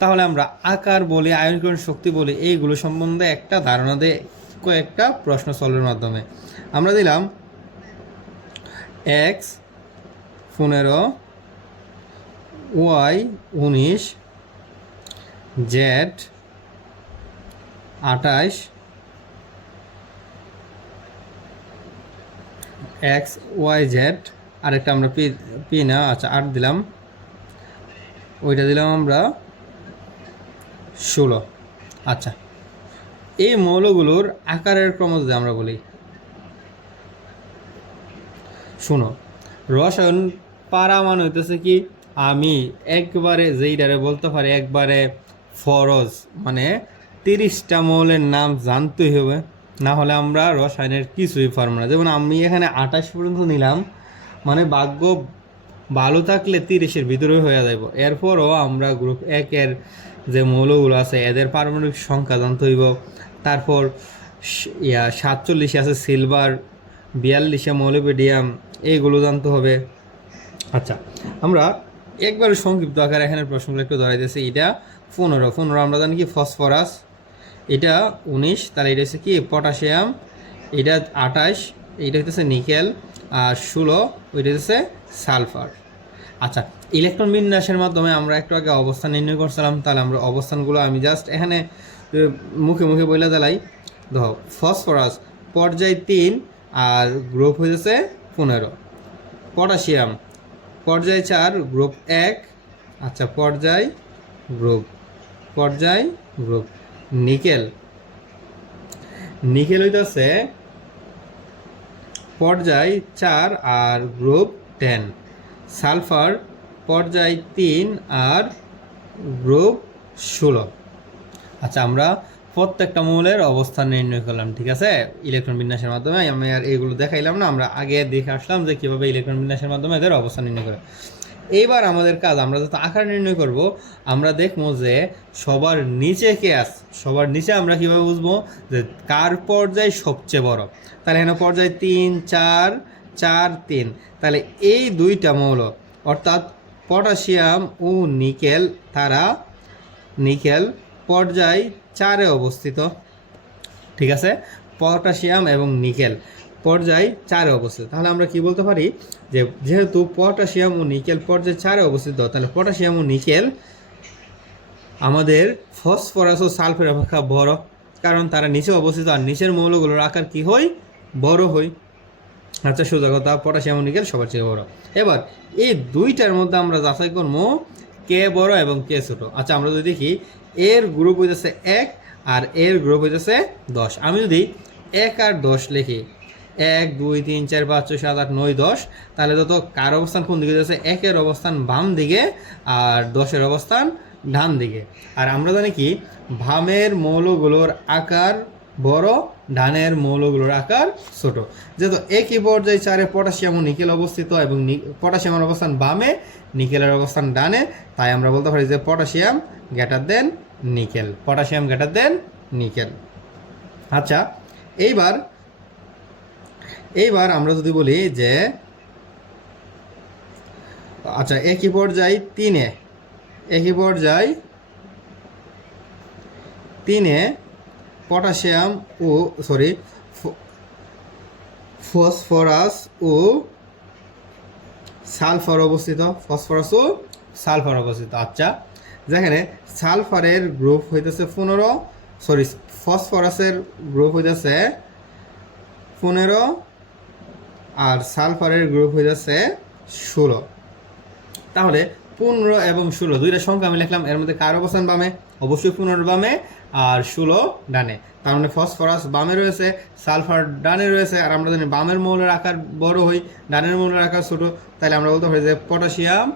তাহলে আমরা আকার বলি, আয়নীকরণ শক্তি বলি, এইগুলো সম্বন্ধে একটা ধারণা দিয়ে কয়েকটা প্রশ্ন সলভের মাধ্যমে আমরা দিলাম X 15, Y 19, Z 28, X Y Z, আরেকটা আমরা পি না, আচ্ছা 8 দিলাম, ওইটা দিলাম আমরা 16। আচ্ছা, এই মৌলগুলোর আকারের ক্রম যদি আমরা বলি, শুনো, রসায়ন পারামান হইতেছে কি, আমি একবারে যেইটারে বলতে পারি একবারে ফরজ, মানে 30টা মৌলের নাম জানতেই হবে, না হলে আমরা রসায়নের কিছুই পারবো না। যেমন আমি এখানে 28 পর্যন্ত নিলাম, মানে ভাগ্য ভালো থাকলে 30-এর ভিতরে হয়ে যাব। এরপরও আমরা গ্রুপ 1-এর যে মৌলগুলো আছে এদের পারমাণবিক সংখ্যা জানতে হইব। তারপর 47 আছে সিলভার, 42 মৌলবেডিয়াম, এইগুলো জানতে হবে। আচ্ছা, আমরা একবারে সংক্ষিপ্ত আকারে এখানে প্রশ্নগুলো একটু ধরাইতেছি। এটা 15 আমরা জানি কি ফসফরাস, এটা 19, তাহলে এটা হচ্ছে কি পটাশিয়াম, এটা 28, এইটা হচ্ছে নিকেল, আর 16 ওইটা হচ্ছে সালফার। আচ্ছা, ইলেকট্রন বিন্যাসের মাধ্যমে আমরা একটু আগে অবস্থান নির্ণয় করছিলাম, তাহলে আমরা অবস্থানগুলো আমি জাস্ট এখানে মুখে মুখে বলে দিলাই। দেখো, ফসফরাস পর্যায় 3 আর গ্রুপ হয়েছে 15, পটাশিয়াম পর্যায় 4 গ্রুপ 1, আচ্ছা পর্যায় গ্রুপ নিকেল হইতেছে পর্যায় 4 আর গ্রুপ 10, সালফার পর্যায় 3 আর গ্রুপ 16। আচ্ছা, আমরা প্রত্যেকটা মৌলের অবস্থান নির্ণয় করলাম, ঠিক আছে, ইলেকট্রন বিন্যাসের মাধ্যমে। আমি আর এগুলো দেখাইলাম না, আমরা আগে দেখে আসলাম যে কীভাবে ইলেকট্রন বিন্যাসের মাধ্যমে এদের অবস্থান নির্ণয় করে। এইবার আমাদের কাজ, আমরা যত আকার নির্ণয় করব, আমরা দেখবো যে সবার নিচে কে আছে, সবার নিচে আমরা কীভাবে বুঝবো যে কার পর্যায় সবচেয়ে বড়। তাহলে এখানে পর্যায় 3, 4, 4, 3, তাহলে এই দুইটা মৌল অর্থাৎ পটাশিয়াম ও নিকেল, তারা নিকেল পর্যায় 4-এ অবস্থিত, ঠিক আছে, পটাশিয়াম এবং নিকেল পর্যায় 4-এ অবস্থিত। তাহলে আমরা কি বলতে পারি যে যেহেতু পটাশিয়াম ও নিকেল পর্যায় 4-এ অবস্থিত, তাহলে পটাশিয়াম ও নিকেল আমাদের ফসফরাস ও সালফার অপেক্ষা বড়, কারণ তারা নিচে অবস্থিত আর নিচের মৌলগুলোর আকার কি হয়, বড় হয়। আচ্ছা, সোজা কথা, পটাশিয়াম ও নিকেল সবার চেয়ে বড়। এবার এই দুইটার মধ্যে আমরা যাচাই করবো কে বড় এবং কে ছোট। আচ্ছা, আমরা যদি দেখি এর গ্রুপ হইতেছে 1 আর এর গ্রুপ হইতেছে 10। আমি যদি 1 আর 10 লিখি, 1, 2, 3, 4, 5, 6, 7, 8, 9, 10, তাহলে তো কার অবস্থান কোন দিকে যাচ্ছে, 1-এর অবস্থান বাম দিকে আর 10-এর অবস্থান ডান দিকে। আর আমরা জানি কি বামের মৌলগুলোর আকার বড়, ডানের মৌলগুলোর আকার ছোট। যেহেতু একই পর্যায়ে 4-এ পটাশিয়াম ও নিকেল অবস্থিত এবং পটাশিয়ামের অবস্থান বামে, নিকেলের অবস্থান ডানে, তাই আমরা বলতে পারি যে পটাশিয়াম গ্রেটার দেন নিকেল। আচ্ছা, এইবার আমরা যদি বলি যে আচ্ছা একই পর্যায় 3-এ পটাশিয়াম ও ফসফরাস ও সালফার অবস্থিত, আচ্ছা, যেখানে সালফারের গ্রুপ হইতেছে 15, ফসফরাসের গ্রুপ হইতেছে 15 আর সালফারের গ্রুপ হইতেছে 16। তাহলে 15 এবং 16 দুইটা সংখ্যা আমি লিখলাম, এর মধ্যে কার অবস্থান বামে, অবশ্যই 15 বামে আর 16 ডানে। তার মানে ফসফরাস বামে রয়েছে, সালফার ডানে রয়েছে। আর আমরা জানি বামের মৌলের আকার বড় হয়, ডানের মৌলের আকার ছোট, তাহলে আমরা বলতে পারি যে পটাশিয়াম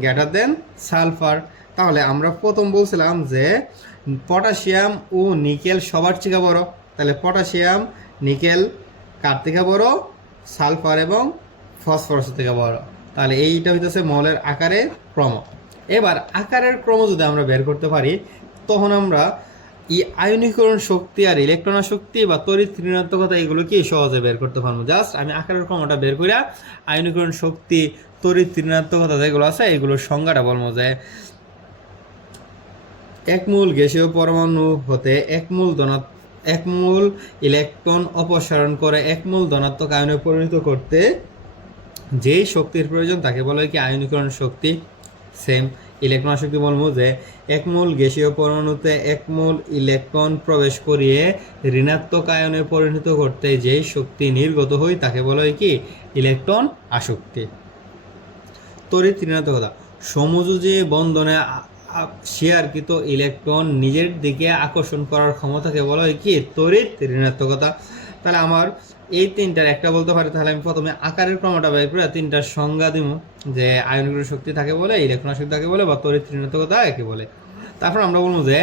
গ্রেটার দেন সালফার। তাহলে আমরা প্রথম বলছিলাম যে পটাশিয়াম ও নিকেল সবার থেকে বড়, তাহলে পটাশিয়াম নিকেল কার থেকে বড়, সালফার এবং ফসফরাস থেকে বড়। তাহলে এইটা হইতেছে মৌলের আকারের ক্রম। এবার আকারের ক্রম যদি আমরা বের করতে পারি তখন আমরা এই আয়নীকরণ শক্তি আর ইলেকট্রন শক্তি বা তড়িৎ ঋণাত্মকতা এগুলো কি সহজে বের করতে পারবো। জাস্ট আমি আকারের ক্রমটা বের করে আয়নীকরণ শক্তি তড়িৎ ঋণাত্মকতা যেগুলো আছে এগুলোর সংজ্ঞাটা বলবো যে এক মূল গ্যাসীয় পরমাণু হতে এক মূল ইলেকট্রন অপসারণ করে এক মূল ধনাত্মক আয়নে পরিণত করতে যেই শক্তির প্রয়োজন তাকে বলা হয় কি আয়নীকরণ শক্তি। সেম ইলেকট্রন শক্তি বলবো যে এক মূল গ্যাসীয় পরমাণুতে এক মূল ইলেকট্রন প্রবেশ করিয়ে ঋণাত্মক আয়নে পরিণত করতে যেই শক্তি নির্গত হয় তাকে বলা হয় কি ইলেকট্রন আসক্তি। তড়িৎ ঋণাত্মকতা সমযোজী বন্ধনে শেয়ারকৃত ইলেকট্রন নিজের দিকে আকর্ষণ করার ক্ষমতাকে বলা হয় কি তড়িৎ ঋণাত্মকতা। তাহলে আমার এই তিনটার একটা বলতে পারি, তাহলে আমি প্রথমে আকারের ক্রমটা বের করে তিনটার সংজ্ঞা দিব যে আয়নীকরণ শক্তি থাকে বলে, ইলেকট্রন শক্তি থাকে বলে বা তড়িৎ ঋণাত্মকতা একে বলে। তারপর আমরা বলবো যে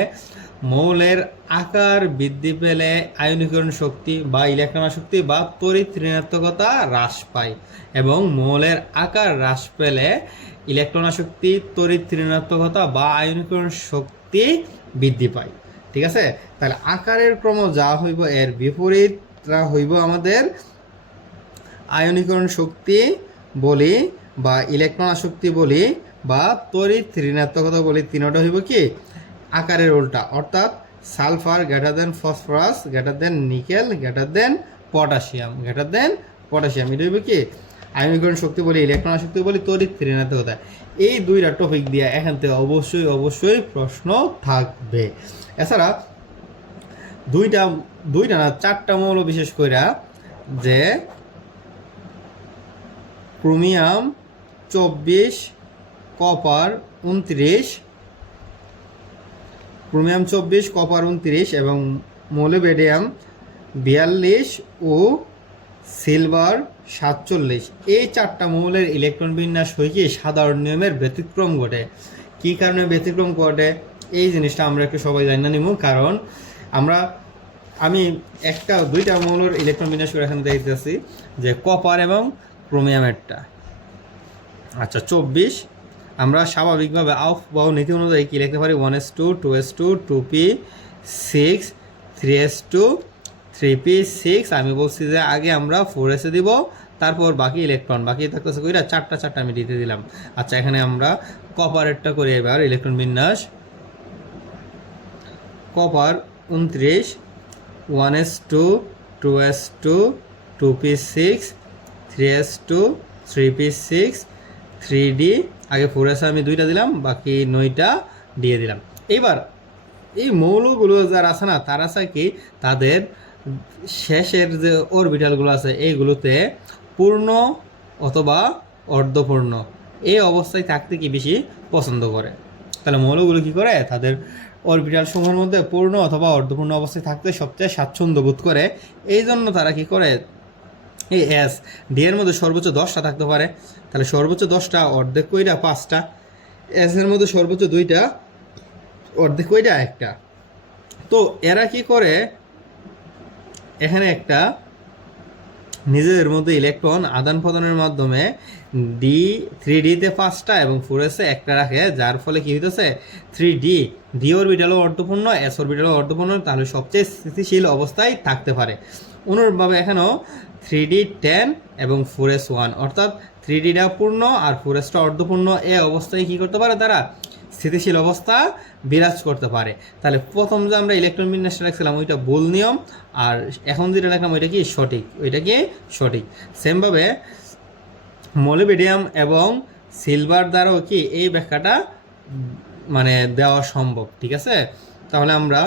মৌলের আকার বৃদ্ধি পেলে আয়নীকরণ শক্তি বা ইলেকট্রন শক্তি বা তড়িৎ ঋণাত্মকতা হ্রাস পায় এবং মৌলের আকার হ্রাস পেলে ইলেকট্রন শক্তি তড়িৎ ঋণাত্মকতা বা আয়নীকরণ শক্তি বৃদ্ধি পায়। ঠিক আছে, তাহলে আকারের ক্রম যা হইব এর বিপরীতটা হইব আমাদের আয়নীকরণ শক্তি বলি বা ইলেকট্রন শক্তি বলি বা তড়িৎ ঋণাত্মকতা বলি, তিনটা হইব কি আকারের উল্টা, অর্থাৎ sulphur greater than phosphorus greater than nickel greater than potassium এটা হইব কি আয়নীকরণ শক্তি বলি, ইলেকট্রন শক্তি বলি, তড়িৎ ঋণাত্মকতা। এই দুইটা টপিক দিয়ে এখান থেকে অবশ্যই প্রশ্ন থাকবে। এছাড়া দুইটা না চারটা মৌল বিশেষ করে যে ক্রোমিয়াম 24 কপার 29 এবং মোলিবেডিয়াম 42 ও সিলভার 47, এই চারটা মৌলের ইলেকট্রন বিন্যাস হয়ে কি সাধারণ নিয়মের ব্যতিক্রম ঘটে। কী কারণে ব্যতিক্রম ঘটে এই জিনিসটা আমরা একটু সবাই জানি না নিব, কারণ আমি দুইটা মৌলের ইলেকট্রন বিন্যাস করে এখানে দেখতেছি যে কপার এবং ক্রোমিয়ামেরটা। আচ্ছা 24 আমরা স্বাভাবিকভাবে আফবাহ নীতি অনুযায়ী কী লিখতে পারি 1s2 2s2 2p6 3s2 3p6। আমি বলছি যে আগে আমরা 4s দিব, তারপর বাকি ইলেকট্রন বাকি থাকতেছে কইরা চারটা আমি দিতে দিলাম। আচ্ছা এখানে আমরা কপারেরটা করি এবার ইলেকট্রন বিন্যাস। Copper 29 1s2 2s2 2p6 3s2 3p6 3d, আগে 4s আমি দুইটা দিলাম বাকি 9টা দিয়ে দিলাম। এবার এই মৌলগুলো যারা আছে না তারা চাই কি তাদের শেষের যে অরবিটালগুলো আছে এইগুলোতে পূর্ণ অথবা অর্ধপূর্ণ এই অবস্থায় থাকতে কি বেশি পছন্দ করে। তাহলে মৌলগুলো কি করে তাদের অরবিটাল সমূহের মধ্যে পূর্ণ অথবা অর্ধপূর্ণ অবস্থায় থাকতে সবচেয়ে স্বাচ্ছন্দ্য বোধ করে। এই জন্য তারা কি করে এই এস ডি এর মধ্যে সর্বোচ্চ 10টা থাকতে পারে। তাহলে সর্বোচ্চ 10টা অর্ধেক কইরা 5টা, এস এর মধ্যে সর্বোচ্চ 2টা অর্ধেক কইরা 1টা। তো এরা কি করে এখানে একটা নিজেদের মধ্যে ইলেকট্রন আদান প্রদানের মাধ্যমে থ্রিডিতে 5টা এবং 4s-এ 1টা রাখে, যার ফলে কি হইতেছে ডি অরবিটালও অর্ধপূর্ণ এস অরবিটালও অর্ধপূর্ণ, তাহলে সবচেয়ে স্থিতিশীল অবস্থায় থাকতে পারে। অনুরূপভাবে এখানেও 3d10 এবং 4s1, অর্থাৎ 3dটা পূর্ণ আর 4sটা অর্ধপূর্ণ এ অবস্থায় কি করতে পারে তারা স্থিতিশীল অবস্থা বিরাজ করতে পারে। তাহলে প্রথম যে আমরা ইলেকট্রন বিন্যাসটা রাখছিলাম ওইটা ভুল নিয়ম, আর এখন যেটা রাখলাম ওইটা কি সঠিক। সেমভাবে মোলিবেডিয়াম এবং সিলভার দ্বারাও কি এই ব্যাখ্যাটা মানে দেওয়া সম্ভব। ঠিক আছে, তাহলে আমরা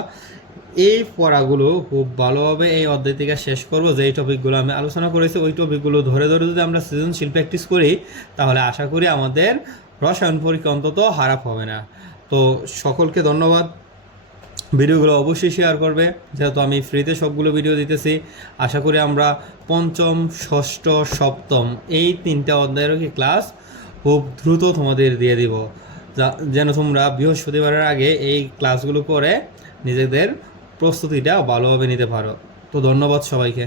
এই পড়াগুলো খুব ভালোভাবে এই অধ্যায় থেকে শেষ করব। যেই টপিকগুলো আমি আলোচনা করেছি ওই টপিকগুলো ধরে যদি আমরা সৃজনশীল প্র্যাকটিস করি তাহলে আশা করি আমাদের রসায়ন পরীক্ষা অন্তত খারাপ হবে না। তো সকলকে ধন্যবাদ। ভিডিওগুলো অবশ্যই শেয়ার করবে, যেহেতু আমি ফ্রিতে সবগুলো ভিডিও দিতেছি। আশা করি আমরা পঞ্চম, ষষ্ঠ, সপ্তম এই 3টা অধ্যায়েরও কি ক্লাস খুব দ্রুত তোমাদের দিয়ে দিব, যেন তোমরা বৃহস্পতিবারের আগে এই ক্লাসগুলো করে নিজেদের প্রস্তুতিটা ভালোভাবে নিতে পারো। তো ধন্যবাদ সবাইকে।